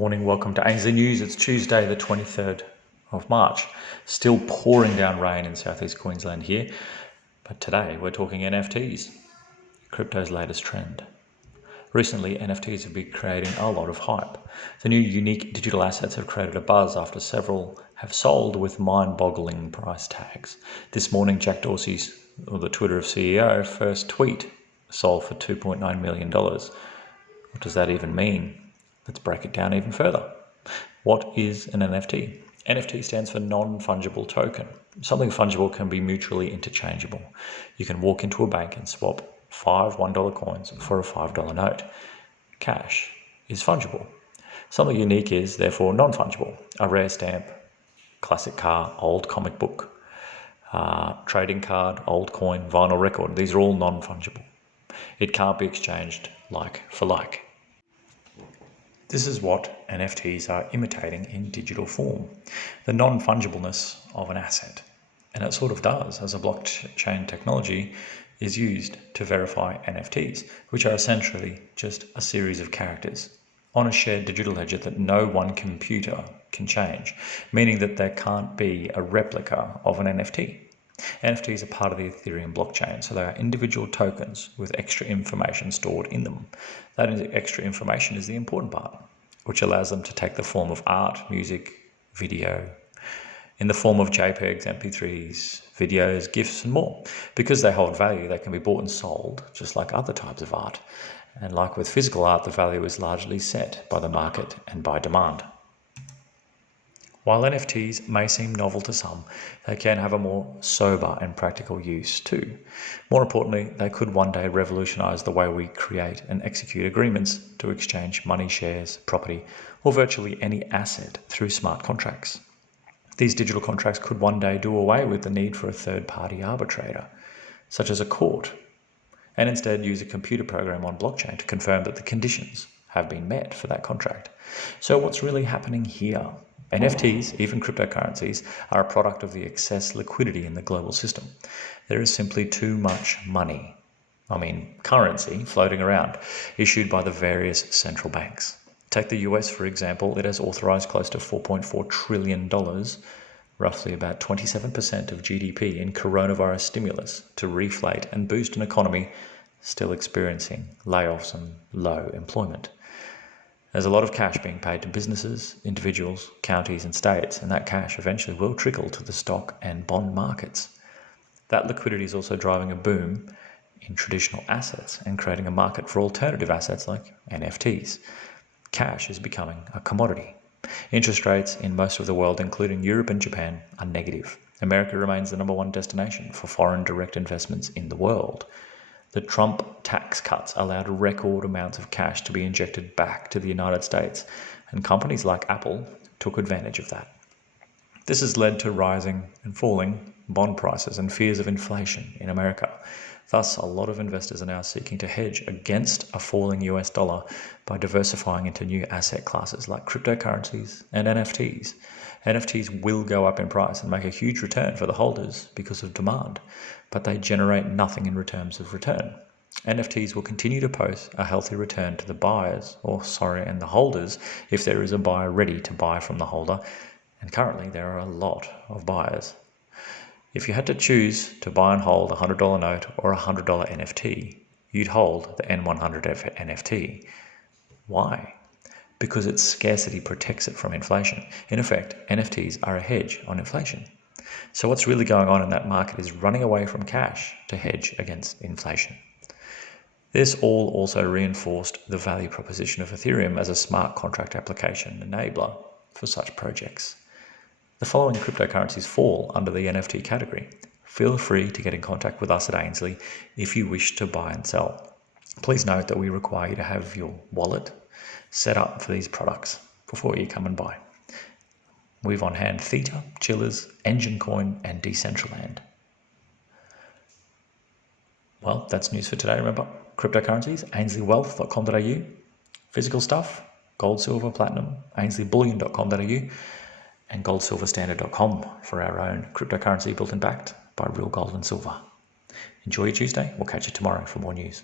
Morning, welcome to Ainsley News. It's Tuesday the 23rd of March. Still pouring down rain in southeast Queensland here, but today we're talking NFTs, crypto's latest trend. Recently, NFTs have been creating a lot of hype. The new unique digital assets have created a buzz after several have sold with mind-boggling price tags. This morning, Jack Dorsey's, or the Twitter of CEO, first tweet sold for $2.9 million. What does that even mean? Let's break it down even further. What is an NFT? NFT stands for non-fungible token. Something fungible can be mutually interchangeable. You can walk into a bank and swap 5 $1 coins for a $5 note. Cash is fungible. Something unique is therefore non-fungible. A rare stamp, classic car, old comic book, trading card, old coin, vinyl record. These are all non-fungible. It can't be exchanged like for like. This is what NFTs are imitating in digital form, the non-fungibleness of an asset. And it sort of does, as a blockchain technology is used to verify NFTs, which are essentially just a series of characters on a shared digital ledger that no one computer can change, meaning that there can't be a replica of an NFT. NFTs are part of the Ethereum blockchain, so they are individual tokens with extra information stored in them. That extra information is the important part, which allows them to take the form of art, music, video, in the form of JPEGs, MP3s, videos, GIFs, and more. Because they hold value, they can be bought and sold, just like other types of art. And like with physical art, the value is largely set by the market and by demand. While NFTs may seem novel to some, they can have a more sober and practical use too. More importantly, they could one day revolutionize the way we create and execute agreements to exchange money, shares, property, or virtually any asset through smart contracts. These digital contracts could one day do away with the need for a third-party arbitrator, such as a court, and instead use a computer program on blockchain to confirm that the conditions have been met for that contract. So what's really happening here? NFTs, even cryptocurrencies, are a product of the excess liquidity in the global system. There is simply too much money, currency, floating around, issued by the various central banks. Take the US, for example. It has authorized close to $4.4 trillion, roughly about 27% of GDP, in coronavirus stimulus to reflate and boost an economy still experiencing layoffs and low employment. There's a lot of cash being paid to businesses, individuals, counties and states, and that cash eventually will trickle to the stock and bond markets. That liquidity is also driving a boom in traditional assets and creating a market for alternative assets like NFTs. Cash is becoming a commodity. Interest rates in most of the world, including Europe and Japan, are negative. America remains the #1 destination for foreign direct investments in the world. The Trump tax cuts allowed record amounts of cash to be injected back to the United States, and companies like Apple took advantage of that. This has led to rising and falling bond prices and fears of inflation in America. Thus, a lot of investors are now seeking to hedge against a falling US dollar by diversifying into new asset classes like cryptocurrencies and NFTs. NFTs will go up in price and make a huge return for the holders because of demand, but they generate nothing in terms of return. NFTs will continue to post a healthy return to the buyers, and the holders, if there is a buyer ready to buy from the holder, and currently there are a lot of buyers. If you had to choose to buy and hold a $100 note or a $100 NFT, you'd hold the N100 NFT. Why? Because its scarcity protects it from inflation. In effect, NFTs are a hedge on inflation. So what's really going on in that market is running away from cash to hedge against inflation. This all also reinforced the value proposition of Ethereum as a smart contract application enabler for such projects. The following cryptocurrencies fall under the NFT category. Feel free to get in contact with us at Ainsley if you wish to buy and sell. Please note that we require you to have your wallet set up for these products before you come and buy. We've on hand Theta, Chillers, Engine Coin, and Decentraland. Well, that's news for today. Remember, cryptocurrencies, ainsleywealth.com.au. Physical stuff, gold, silver, platinum, ainsleyBullion.com.au, and goldsilverstandard.com for our own cryptocurrency built and backed by real gold and silver. Enjoy your Tuesday. We'll catch you tomorrow for more news.